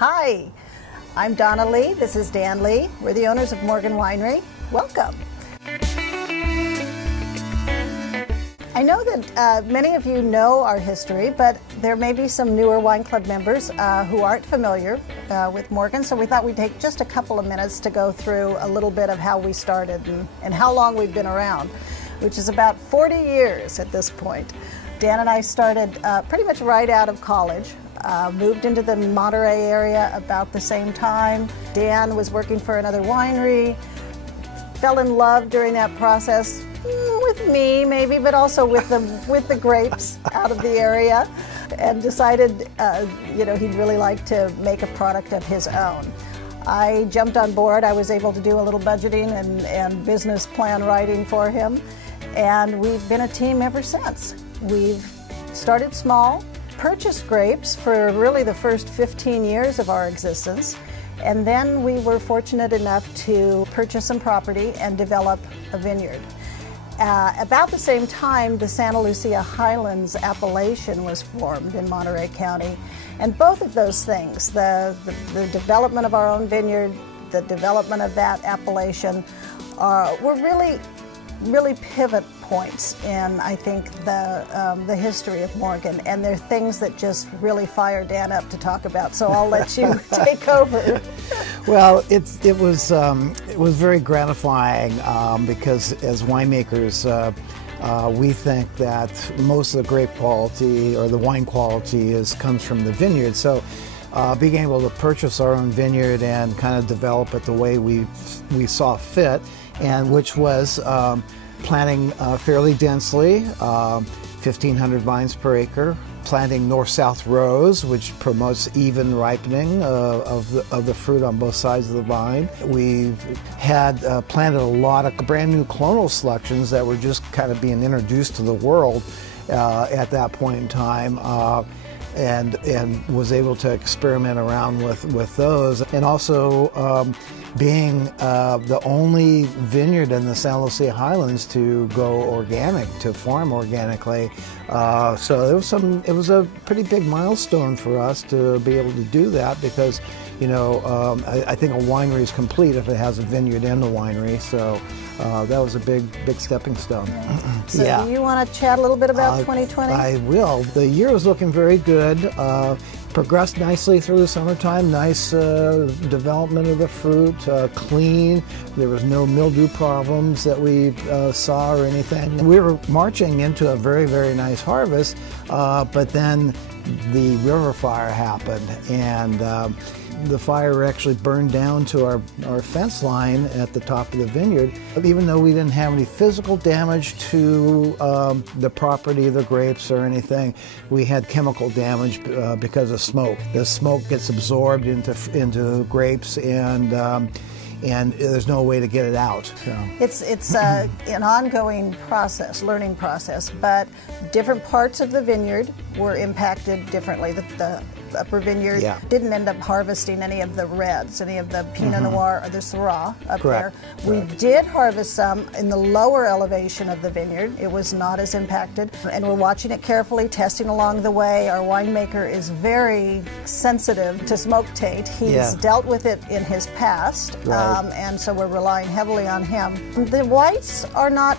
Hi, I'm Donna Lee. This is Dan Lee. We're the owners of Morgan Winery. Welcome. I know that many of you know our history, but there may be some newer wine club members who aren't familiar with Morgan, so we thought we'd take just a couple of minutes to go through a little bit of how we started and how long we've been around, which is about 40 years at this point. Dan and I started pretty much right out of college. Moved into the Monterey area about the same time. Dan was working for another winery, fell in love during that process with me maybe, but also with the grapes out of the area, and decided he'd really like to make a product of his own. I jumped on board. I was able to do a little budgeting and business plan writing for him, and we've been a team ever since. We've started small, purchased grapes for really the first 15 years of our existence, and then we were fortunate enough to purchase some property and develop a vineyard. About the same time, the Santa Lucia Highlands appellation was formed in Monterey County, and both of those things, the development of our own vineyard, the development of that appellation, were really pivot points in, I think, the history of Morgan, and they're things that just really fire Dan up to talk about. So I'll let you take over. Well, it was very gratifying because as winemakers, we think that most of the grape quality or the wine quality comes from the vineyard. So being able to purchase our own vineyard and kind of develop it the way we saw fit, and which was planting fairly densely, 1,500 vines per acre, planting north-south rows, which promotes even ripening of the fruit on both sides of the vine. We've had planted a lot of brand new clonal selections that were just kind of being introduced to the world at that point in time. And was able to experiment around with those, and also being the only vineyard in the Santa Lucia Highlands to go organic, to farm organically. So it was a pretty big milestone for us to be able to do that, because I think a winery is complete if it has a vineyard in the winery. So that was a big stepping stone. Yeah. So yeah. Do you want to chat a little bit about 2020? I will. The year was looking very good. Progressed nicely through the summertime. Nice development of the fruit, clean. There was no mildew problems that we saw or anything. We were marching into a very, very nice harvest, but then the river fire happened, and the fire actually burned down to our fence line at the top of the vineyard. Even though we didn't have any physical damage to the property, the grapes, or anything, we had chemical damage because of smoke. The smoke gets absorbed into the grapes, and there's no way to get it out. So. It's an ongoing process, learning process, but different parts of the vineyard were impacted differently. The upper vineyard didn't end up harvesting any of the reds, any of the Pinot Noir or the Syrah up there. We did harvest some in the lower elevation of the vineyard. It was not as impacted, and we're watching it carefully, testing along the way. Our winemaker is very sensitive to smoke taint. He's dealt with it in his past, and so we're relying heavily on him. The whites are not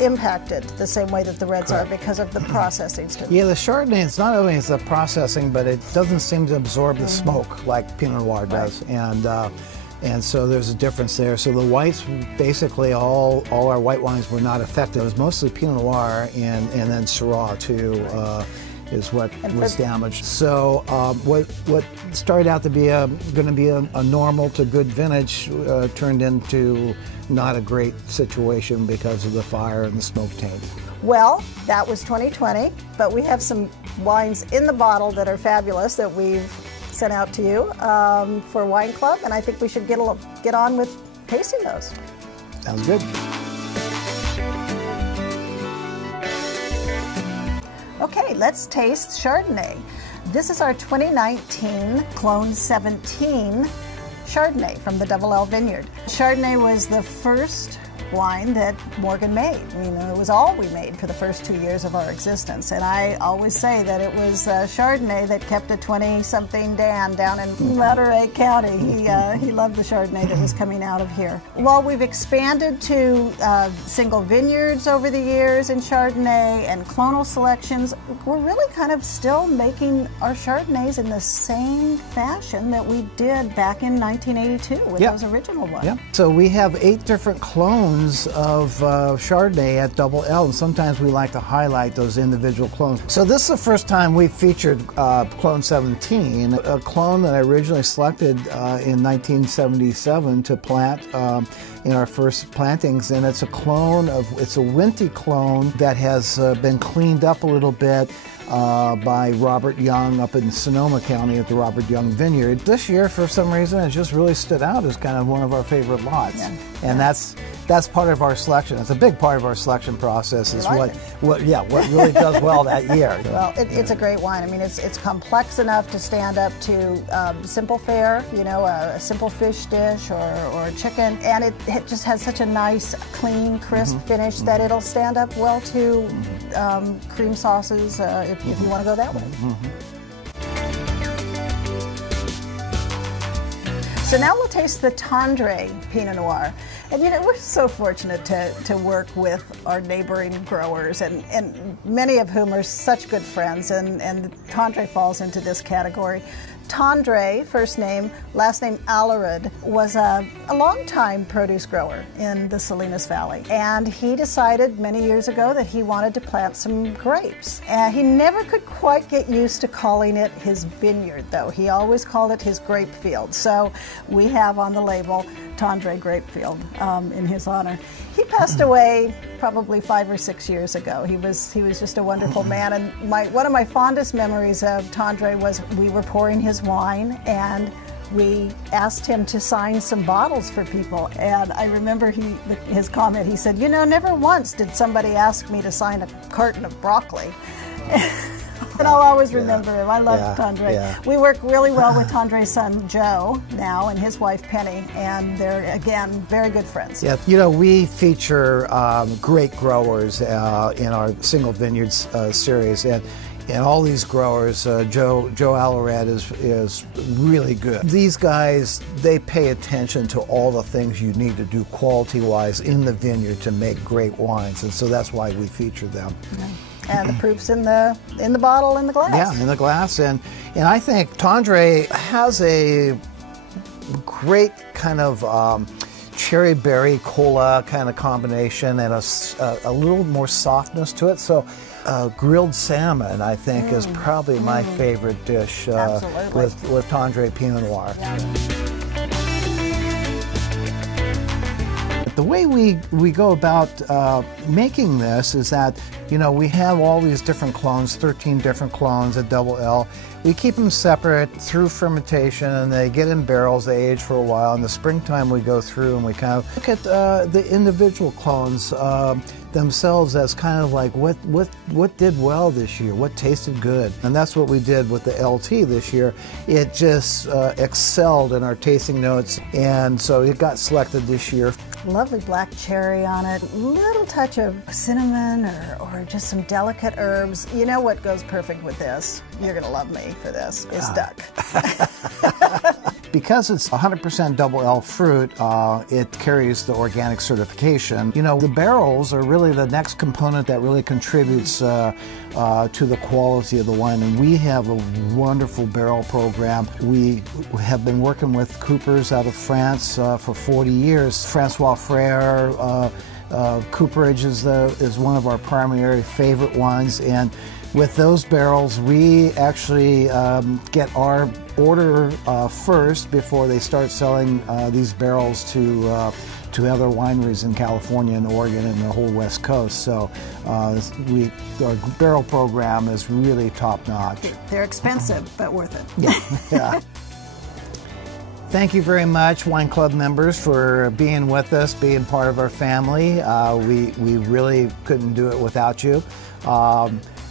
impacted the same way that the reds are because of the processing. Yeah, the Chardonnay, it's not only the processing, but it doesn't seem to absorb the smoke like Pinot Noir does, and so there's a difference there. So the whites, basically all our white wines were not affected. It was mostly Pinot Noir and then Syrah too. Is what was damaged. So what started out to be going to be a normal to good vintage turned into not a great situation because of the fire and the smoke taint. Well, that was 2020, but we have some wines in the bottle that are fabulous that we've sent out to you for Wine Club, and I think we should get on with tasting those. Sounds good. Okay, let's taste Chardonnay. This is our 2019 Clone 17 Chardonnay from the Double L Vineyard. Chardonnay was the first wine that Morgan made. It was all we made for the first 2 years of our existence. And I always say that it was Chardonnay that kept a 20-something Dan down in Monterey County. He loved the Chardonnay that was coming out of here. While we've expanded to single vineyards over the years in Chardonnay and clonal selections, we're really kind of still making our Chardonnays in the same fashion that we did back in 1982 with those original ones. Yeah. So we have 8 different clones of Chardonnay at Double L, and sometimes we like to highlight those individual clones. So this is the first time we've featured Clone 17, a clone that I originally selected in 1977 to plant in our first plantings, and it's a Wente clone that has been cleaned up a little bit by Robert Young up in Sonoma County at the Robert Young Vineyard. This year, for some reason, it just really stood out as kind of one of our favorite lots. Yeah. And that's part of our selection. It's a big part of our selection process is what really does well that year. Well, it's a great wine. I mean, it's complex enough to stand up to simple fare, a simple fish dish or chicken, and it just has such a nice, clean, crisp finish that it'll stand up well to cream sauces if you want to go that way. So now we'll taste the Tendre Pinot Noir. And we're so fortunate to work with our neighboring growers, and many of whom are such good friends, and Tendre falls into this category. Tendre, first name, last name Allerud, was a long-time produce grower in the Salinas Valley. And he decided many years ago that he wanted to plant some grapes. And he never could quite get used to calling it his vineyard, though. He always called it his grape field. So we have on the label Tendre Grape Field in his honor. He passed away probably 5 or 6 years ago. He was just a wonderful man, and one of my fondest memories of Tendre was we were pouring his wine and we asked him to sign some bottles for people. And I remember his comment. He said, never once did somebody ask me to sign a carton of broccoli. And I'll always remember him. I love Tendre. Yeah. We work really well with Tendre's son, Joe, now, and his wife, Penny, and they're, again, very good friends. Yeah, we feature great growers in our Single Vineyards series, and all these growers, Joe Allerud is really good. These guys, they pay attention to all the things you need to do quality-wise in the vineyard to make great wines, and so that's why we feature them. Yeah. And the proof's in the bottle, in the glass. Yeah, in the glass. And I think Tendre has a great kind of cherry berry cola kind of combination and a little more softness to it. So grilled salmon, I think, is probably my favorite dish with Tendre Pinot Noir. Yeah. The way we go about making this is that, we have all these different clones, 13 different clones at Double L. We keep them separate through fermentation, and they get in barrels, they age for a while. In the springtime, we go through and we kind of look at the individual clones themselves as kind of like what did well this year, what tasted good. And that's what we did with the LT this year. It just excelled in our tasting notes, and so it got selected this year. Lovely black cherry on it, little touch of cinnamon or just some delicate herbs. You know what goes perfect with this? You're going to love me for this, is duck. Because it's 100% Double L fruit, it carries the organic certification. The barrels are really the next component that really contributes to the quality of the wine, and we have a wonderful barrel program. We have been working with Coopers out of France for 40 years. Francois Frere, Cooperage is one of our primary favorite ones, and with those barrels, we actually get our order first before they start selling these barrels to other wineries in California and Oregon and the whole West Coast. So our barrel program is really top notch. They're expensive, but worth it. Yeah. Thank you very much, Wine Club members, for being with us, being part of our family. We really couldn't do it without you.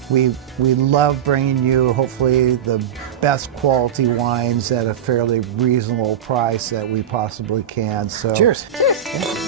We love bringing you, hopefully, the best quality wines at a fairly reasonable price that we possibly can. So, cheers. Cheers. Yeah.